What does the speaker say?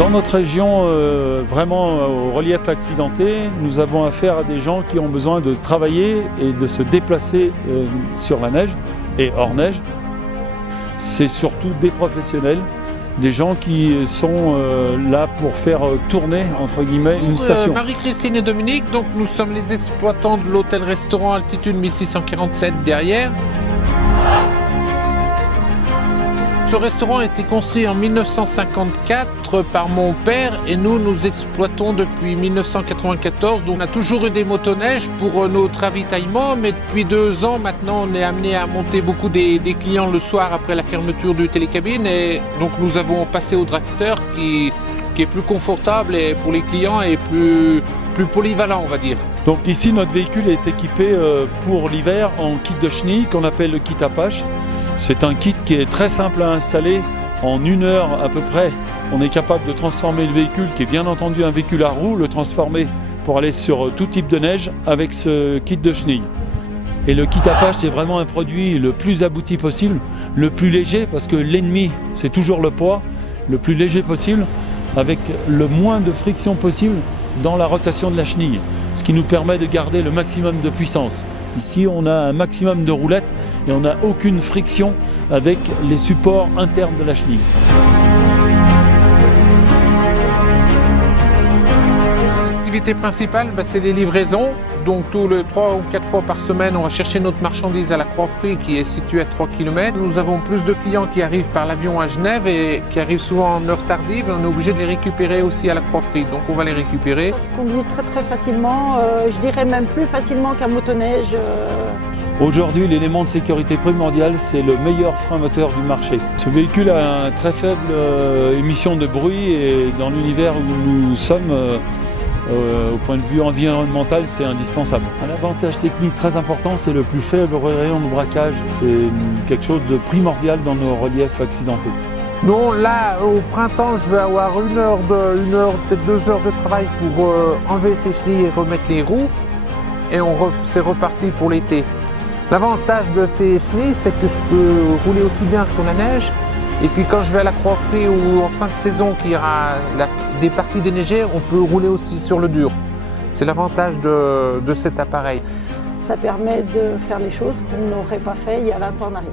Dans notre région, vraiment au relief accidenté, nous avons affaire à des gens qui ont besoin de travailler et de se déplacer sur la neige et hors neige. C'est surtout des professionnels, des gens qui sont là pour faire tourner, entre guillemets, une station. Marie-Christine et Dominique, donc nous sommes les exploitants de l'hôtel-restaurant Altitude 1647 derrière. Ce restaurant a été construit en 1954 par mon père et nous exploitons depuis 1994. Donc on a toujours eu des motoneiges pour notre ravitaillement, mais depuis 2 ans maintenant on est amené à monter beaucoup des clients le soir après la fermeture du télécabine, et donc nous avons passé au dragster qui est plus confortable et pour les clients et plus polyvalent, on va dire. Donc ici notre véhicule est équipé pour l'hiver en kit de chenille qu'on appelle le kit Apache. C'est un kit qui est très simple à installer. En 1 heure à peu près, on est capable de transformer le véhicule, qui est bien entendu un véhicule à roues, le transformer pour aller sur tout type de neige avec ce kit de chenille. Et le kit Apache, c'est vraiment un produit le plus abouti possible, le plus léger, parce que l'ennemi, c'est toujours le poids, le plus léger possible, avec le moins de friction possible dans la rotation de la chenille, ce qui nous permet de garder le maximum de puissance. Ici, on a un maximum de roulettes et on n'a aucune friction avec les supports internes de la chenille. L'activité principale, c'est les livraisons. Donc tous les 3 ou 4 fois par semaine, on va chercher notre marchandise à la Croix-Frie qui est située à 3 km. Nous avons plus de clients qui arrivent par l'avion à Genève et qui arrivent souvent en heure tardive. On est obligé de les récupérer aussi à la Croix-Frie, donc on va les récupérer. Ça se conduit très facilement, je dirais même plus facilement qu'un motoneige. Aujourd'hui, l'élément de sécurité primordial, c'est le meilleur frein moteur du marché. Ce véhicule a une très faible émission de bruit et dans l'univers où nous sommes, au point de vue environnemental, c'est indispensable. Un avantage technique très important, c'est le plus faible rayon de braquage. C'est quelque chose de primordial dans nos reliefs accidentés. Non, là, au printemps, je vais avoir 1 heure, peut-être 2 heures de travail pour enlever ces chenilles et remettre les roues. Et c'est reparti pour l'été. L'avantage de ces chenilles, c'est que je peux rouler aussi bien sur la neige. Et puis quand je vais à la Croix-Frie ou en fin de saison, qu'il y aura des parties déneigées, on peut rouler aussi sur le dur. C'est l'avantage de cet appareil. Ça permet de faire les choses qu'on n'aurait pas fait il y a 20 ans en arrière.